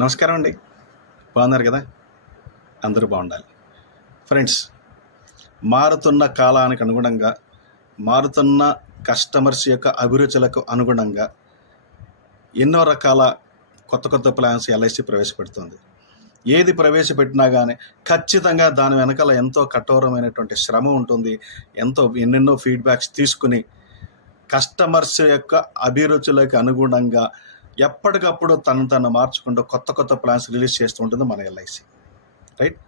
నమస్కారం అండి. బాగున్నారు కదా? అందరూ బాగుండాలి. ఫ్రెండ్స్ మారుతున్న కాలానికి అనుగుణంగా మారుతున్న కస్టమర్స్ యొక్క అభిరుచులకు అనుగుణంగా ఎన్నో రకాల కొత్త కొత్త ప్లాన్స్ ఎల్ఐసి ప్రవేశపెడుతుంది. ఏది ప్రవేశపెట్టినా కానీ ఖచ్చితంగా దాని వెనకాల ఎంతో కఠోరమైనటువంటి శ్రమ ఉంటుంది. ఎంతో ఎన్నెన్నో ఫీడ్బ్యాక్స్ తీసుకుని కస్టమర్స్ యొక్క అభిరుచులకు అనుగుణంగా ఎప్పటికప్పుడు తను తను మార్చుకుంటూ కొత్త కొత్త ప్లాన్స్ రిలీజ్ చేస్తూ ఉంటుంది మన ఎల్ఐసి. రైట్?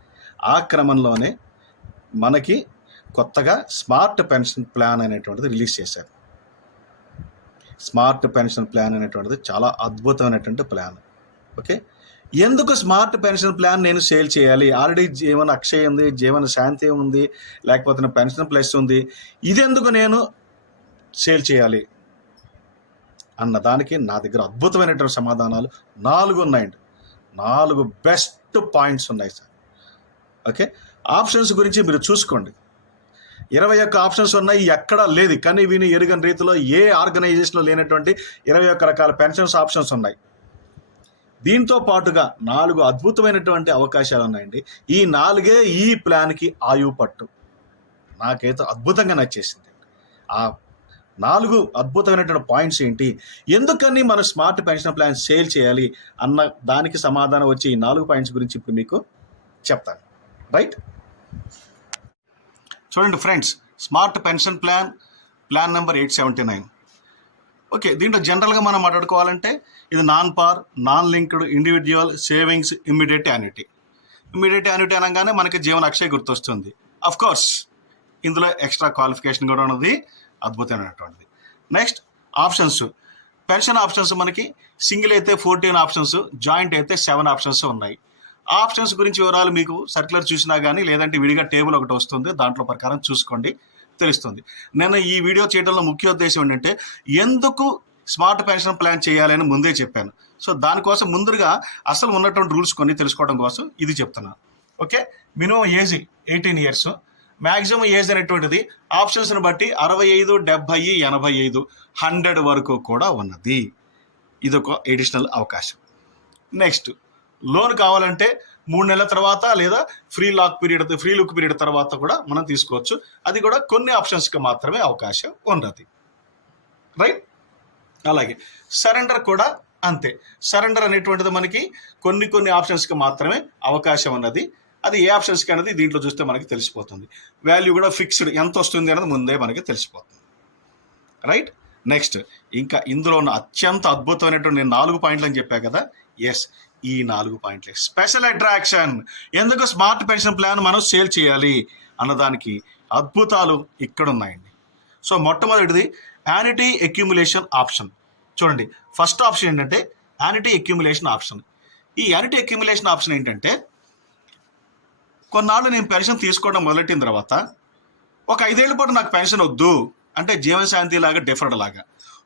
ఆ క్రమంలోనే మనకి కొత్తగా స్మార్ట్ పెన్షన్ ప్లాన్ అనేటువంటిది రిలీజ్ చేశారు. స్మార్ట్ పెన్షన్ ప్లాన్ అనేటువంటిది చాలా అద్భుతమైనటువంటి ప్లాన్. ఓకే? ఎందుకు స్మార్ట్ పెన్షన్ ప్లాన్ నేను సేల్ చేయాలి? ఆల్రెడీ జీవన అక్షయ్ ఉంది జీవన శాంతి ఉంది లేకపోతే నా పెన్షన్ ప్లస్ ఉంది. ఇదెందుకు నేను సేల్ చేయాలి? అన్న దానికి నా దగ్గర అద్భుతమైనటువంటి సమాధానాలు. నాలుగు ఉన్నాయండి నాలుగు బెస్ట్ పాయింట్స్ ఉన్నాయి సార్. ఓకే? ఆప్షన్స్ గురించి మీరు చూసుకోండి. ఇరవై ఒక్క ఆప్షన్స్ ఉన్నాయి ఎక్కడా లేదు. కానీ విని ఎరుగని రీతిలో ఏ ఆర్గనైజేషన్లో లేనటువంటి ఇరవై ఒక్క రకాల పెన్షన్స్ ఆప్షన్స్ ఉన్నాయి. దీంతో పాటుగా నాలుగు అద్భుతమైనటువంటి అవకాశాలు ఉన్నాయండి. ఈ నాలుగే ఈ ప్లాన్కి ఆయువు పట్టు. నాకైతే అద్భుతంగా నచ్చేసింది. ఆ నాలుగు అద్భుతమైనటువంటి పాయింట్స్ ఏంటి? ఎందుకని మనం స్మార్ట్ పెన్షన్ ప్లాన్ సేల్ చేయాలి అన్న దానికి సమాధానం వచ్చి ఈ నాలుగు పాయింట్స్ గురించి ఇప్పుడు మీకు చెప్తాను. రైట్? చూడండి friends smart pension plan plan number eight seventy nine. Okay దీంట్లో జనరల్గా మనం మాట్లాడుకోవాలంటే ఇది non par non linked individual savings immediate annuity. Immediate annuity అనగానే మనకి జీవన అక్షయ గుర్తొస్తుంది. అఫ్ కోర్స్ ఇందులో ఎక్స్ట్రా క్వాలిఫికేషన్ కూడా ఉన్నది అద్భుతమైనటువంటిది. నెక్స్ట్ ఆప్షన్స్ పెన్షన్ ఆప్షన్స్ మనకి సింగిల్ అయితే ఫోర్టీన్ ఆప్షన్స్ జాయింట్ అయితే సెవెన్ ఆప్షన్స్ ఉన్నాయి. ఆప్షన్స్ గురించి వివరాలు మీకు సర్క్యులర్ చూసినా కానీ లేదంటే విడిగా టేబుల్ ఒకటి వస్తుంది దాంట్లో ప్రకారం చూసుకోండి తెలుస్తుంది. నేను ఈ వీడియో చేయడంలో ముఖ్య ఉద్దేశం ఏంటంటే ఎందుకు స్మార్ట్ పెన్షన్ ప్లాన్ చేయాలని ముందే చెప్పాను. సో దానికోసం ముందుగా అసలు ఉన్నటువంటి రూల్స్ కొన్ని తెలుసుకోవడం కోసం ఇది చెప్తున్నాను okay minimum age eighteen years maximum age అనేటువంటిది ఆప్షన్స్ని బట్టి అరవై ఐదు డెబ్భై ఎనభై ఐదు హండ్రెడ్ వరకు కూడా ఉన్నది. ఇదొక ఎడిషనల్ అవకాశం. నెక్స్ట్ లోన్ కావాలంటే మూడు నెలల తర్వాత లేదా free lock period free look period తర్వాత కూడా మనం తీసుకోవచ్చు. అది కూడా కొన్ని ఆప్షన్స్కి మాత్రమే అవకాశం ఉన్నది. రైట్ అలాగే సరెండర్ కూడా అంతే. సరెండర్ అనేటువంటిది మనకి కొన్ని కొన్ని ఆప్షన్స్కి మాత్రమే అవకాశం ఉన్నది. అది ఏ ఆప్షన్స్కి అనేది దీంట్లో చూస్తే మనకి తెలిసిపోతుంది. వాల్యూ కూడా ఫిక్స్డ్ ఎంత వస్తుంది అనేది ముందే మనకి తెలిసిపోతుంది. రైట్? నెక్స్ట్ ఇంకా ఇందులో ఉన్న అత్యంత అద్భుతమైనటువంటి నేను నాలుగు పాయింట్లు అని చెప్పా కదా? ఎస్ ఈ నాలుగు పాయింట్లే. స్పెషల్ అట్రాక్షన్ ఎందుకు స్మార్ట్ పెన్షన్ ప్లాన్ మనం సేల్ చేయాలి? అన్నదానికి అద్భుతాలు ఇక్కడ ఉన్నాయండి సో మొట్టమొదటిది యానిటీ అక్యుములేషన్ ఆప్షన్ చూడండి ఫస్ట్ ఆప్షన్ ఏంటంటే యానిటీ అక్యుములేషన్ ఆప్షన్ ఈ యానిటీ అక్యుములేషన్ ఆప్షన్ ఏంటంటే కొన్నాళ్ళు నేను పెన్షన్ తీసుకోవడం మొదలెట్టిన తర్వాత ఒక ఐదేళ్ళ పాటు నాకు పెన్షన్ వద్దు అంటే జీవనశాంతి లాగా డిఫరెంట్ లాగా.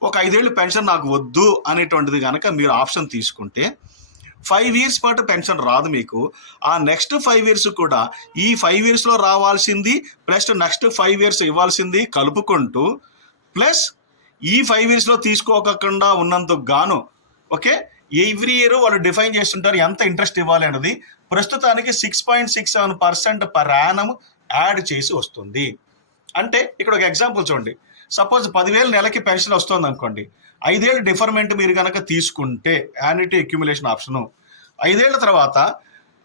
ఒక ఐదేళ్ళు పెన్షన్ నాకు వద్దు అనేటువంటిది కనుక మీరు ఆప్షన్ తీసుకుంటే ఫైవ్ ఇయర్స్ పాటు పెన్షన్ రాదు మీకు. ఆ నెక్స్ట్ ఫైవ్ ఇయర్స్ కూడా ఈ ఫైవ్ ఇయర్స్లో రావాల్సింది ప్లస్ నెక్స్ట్ ఫైవ్ ఇయర్స్ ఇవ్వాల్సింది కలుపుకుంటూ ప్లస్ ఈ ఫైవ్ ఇయర్స్లో తీసుకోకుండా ఉన్నందుకు గాను ఓకే ఎవ్రీ ఇయర్ వాళ్ళు డిఫైన్ చేస్తుంటారు ఎంత ఇంట్రెస్ట్ ఇవ్వాలి అన్నది. ప్రస్తుతానికి six point six seven percent per annum add చేసి వస్తుంది. అంటే ఇక్కడ ఒక ఎగ్జాంపుల్ చూడండి. సపోజ్ పదివేలు నెలకి పెన్షన్ వస్తుంది అనుకోండి. ఐదేళ్ళు డిఫర్మెంట్ మీరు కనుక తీసుకుంటే యాన్యుటీ అక్యుములేషన్ ఆప్షను ఐదేళ్ళ తర్వాత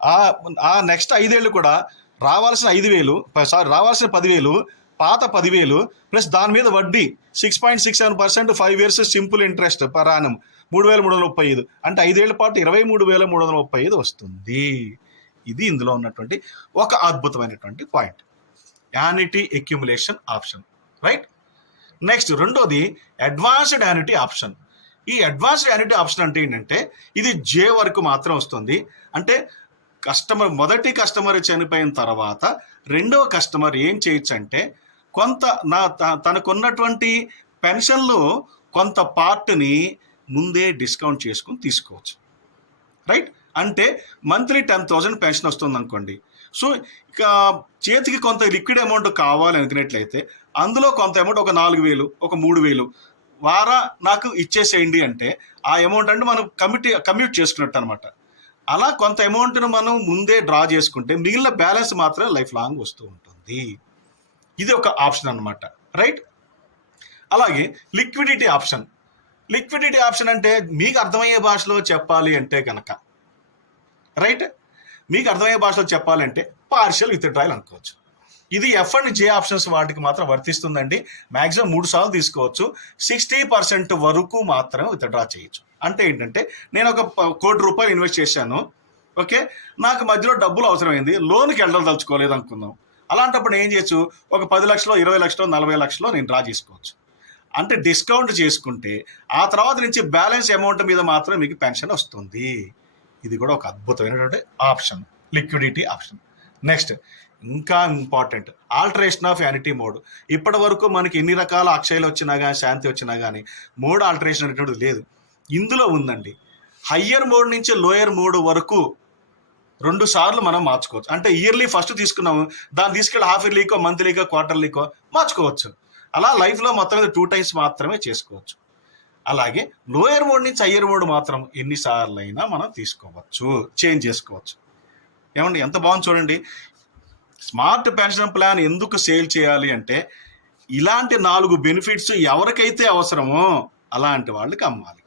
ఆ ఆ నెక్స్ట్ ఐదేళ్ళు కూడా రావాల్సిన ఐదు వేలు సారీ రావాల్సిన పదివేలు పాత పదివేలు ప్లస్ దాని మీద వడ్డీ six point six seven percent five years simple interest పరాణం మూడు వేల మూడు వందల ముప్పై ఐదు. అంటే ఐదేళ్ళ పాటు ఇరవై మూడు వేల మూడు వందల ముప్పై ఐదు వస్తుంది. ఇది ఇందులో ఉన్నటువంటి ఒక అద్భుతమైనటువంటి point annuity accumulation option right next రెండోది అడ్వాన్స్డ్ యానిటీ ఆప్షన్ ఈ అడ్వాన్స్డ్ యానిటీ ఆప్షన్ అంటే ఏంటంటే ఇది జే వరకు మాత్రం వస్తుంది. అంటే కస్టమర్ మొదటి కస్టమర్ చనిపోయిన తర్వాత రెండవ కస్టమర్ ఏం చేయొచ్చు అంటే కొంత నా తనకున్నటువంటి పెన్షన్లో కొంత పార్ట్ని ముందే డిస్కౌంట్ చేసుకుని తీసుకోవచ్చు. రైట్? అంటే మంత్లీ టెన్ థౌజండ్ పెన్షన్ వస్తుంది అనుకోండి సో ఇక చేతికి కొంత లిక్విడ్ అమౌంట్ కావాలి అనుకున్నట్లయితే అందులో కొంత అమౌంట్ ఒక నాలుగు వేలు ఒక మూడు వేలు వారా నాకు ఇచ్చేసేయండి అంటే ఆ అమౌంట్ అంటే మనం కమిటీ కమ్యూట్ చేసుకున్నట్టు అనమాట అలా కొంత అమౌంట్ను మనం ముందే డ్రా చేసుకుంటే మిగిలిన బ్యాలెన్స్ మాత్రం లైఫ్ లాంగ్ వస్తూ ఉంటుంది. ఇది ఒక ఆప్షన్ అనమాట రైట్? అలాగే లిక్విడిటీ ఆప్షన్. లిక్విడిటీ ఆప్షన్ అంటే మీకు అర్థమయ్యే భాషలో చెప్పాలి అంటే కనుక రైట్? మీకు అర్థమయ్యే భాషలో చెప్పాలంటే పార్షియల్ విత్ డ్రాయల్ అనుకోవచ్చు. ఇది ఎఫ్ అండ్ జే ఆప్షన్స్ వాటికి మాత్రం వర్తిస్తుందండి. మ్యాక్సిమం మూడు సార్లు తీసుకోవచ్చు. సిక్స్టీ పర్సెంట్ వరకు మాత్రమే విత్డ్రా చేయొచ్చు. అంటే ఏంటంటే నేను ఒక ప- కోటి రూపాయలు ఇన్వెస్ట్ చేశాను ఓకే? నాకు మధ్యలో డబ్బులు అవసరమైంది. లోన్కి వెళ్ళదలుచుకోలేదు అనుకుందాం. అలాంటప్పుడు ఏం చేయొచ్చు? ఒక పది లక్షలు ఇరవై లక్షలు నలభై లక్షలు నేను డ్రా చేసుకోవచ్చు. అంటే డిస్కౌంట్ చేసుకుంటే ఆ తర్వాత నుంచి బ్యాలెన్స్ అమౌంట్ మీద మాత్రం మీకు పెన్షన్ వస్తుంది. ఇది కూడా ఒక అద్భుతమైనటువంటి ఆప్షన్ లిక్విడిటీ ఆప్షన్. నెక్స్ట్ ఇంకా important alteration of annuity mode. ఇప్పటి వరకు మనకి ఎన్ని రకాల అక్షయాలు వచ్చినా కానీ శాంతి వచ్చినా కానీ మోడ్ ఆల్టరేషన్ అనేటువంటిది లేదు. ఇందులో ఉందండి. హయ్యర్ మోడ్ నుంచి లోయర్ మోడ్ వరకు రెండు సార్లు మనం మార్చుకోవచ్చు. అంటే ఇయర్లీ ఫస్ట్ తీసుకున్నాము దాన్ని తీసుకెళ్ళి హాఫ్ ఇయర్లీకో మంత్లీకో క్వార్టర్లీకో మార్చుకోవచ్చు. అలా లైఫ్లో మొత్తం టూ టైమ్స్ మాత్రమే చేసుకోవచ్చు. అలాగే లోయర్ మోడ్ నుంచి హయ్యర్ మోడ్ మాత్రం ఎన్నిసార్లు అయినా మనం తీసుకోవచ్చు. చేంజ్ చేసుకోవచ్చు. ఏమండి ఎంత బాగుంది చూడండి. స్మార్ట్ పెన్షన్ ప్లాన్ ఎందుకు సేల్ చేయాలి అంటే ఇలాంటి నాలుగు బెనిఫిట్స్ ఎవరికైతే అవసరమో అలాంటి వాళ్ళకి అమ్మాలి.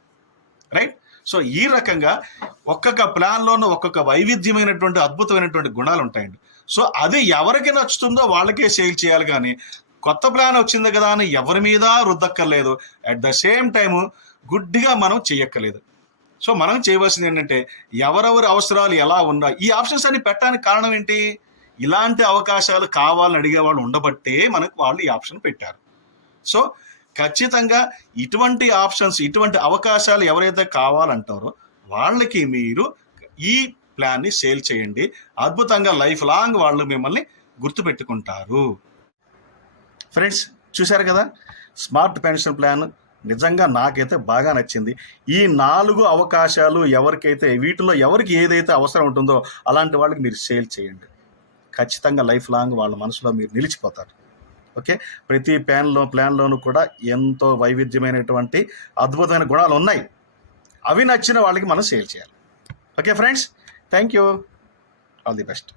రైట్ సో ఈ రకంగా ఒక్కొక్క ప్లాన్లోనూ ఒక్కొక్క వైవిధ్యమైనటువంటి అద్భుతమైనటువంటి గుణాలు ఉంటాయండి. సో అది ఎవరికి నచ్చుతుందో వాళ్ళకే సేల్ చేయాలి కానీ కొత్త ప్లాన్ వచ్చింది కదా అని ఎవరి మీద రుద్దక్కర్లేదు. అట్ ద సేమ్ టైము గుడ్డిగా మనం చెయ్యక్కర్లేదు. సో మనం చేయవలసింది ఏంటంటే ఎవరెవరి అవసరాలు ఎలా ఉన్నా ఈ ఆప్షన్స్ అన్ని పెట్టడానికి కారణం ఏంటి? ఇలాంటి అవకాశాలు కావాలని అడిగే వాళ్ళు ఉండబట్టే మనకు వాళ్ళు ఈ ఆప్షన్ పెట్టారు. సో ఖచ్చితంగా ఇటువంటి ఆప్షన్స్ ఇటువంటి అవకాశాలు ఎవరైతే కావాలంటారో వాళ్ళకి మీరు ఈ ప్లాన్ని సేల్ చేయండి. అద్భుతంగా లైఫ్ లాంగ్ వాళ్ళు మిమ్మల్ని గుర్తుపెట్టుకుంటారు. ఫ్రెండ్స్ చూశారు కదా? స్మార్ట్ పెన్షన్ ప్లాన్ నిజంగా నాకైతే బాగా నచ్చింది. ఈ నాలుగు అవకాశాలు ఎవరికైతే వీటిలో ఎవరికి ఏదైతే అవసరం ఉంటుందో అలాంటి వాళ్ళకి మీరు సేల్ చేయండి. ఖచ్చితంగా లైఫ్ లాంగ్ వాళ్ళ మనసులో మీరు నిలిచిపోతారు. ఓకే? ప్రతి ప్లాన్లో ప్లాన్లోనూ కూడా ఎంతో వైవిధ్యమైనటువంటి అద్భుతమైన గుణాలు ఉన్నాయి. అవి నచ్చిన వాళ్ళకి మనం సేల్ చేయాలి. Okay friends? Thank you all the best.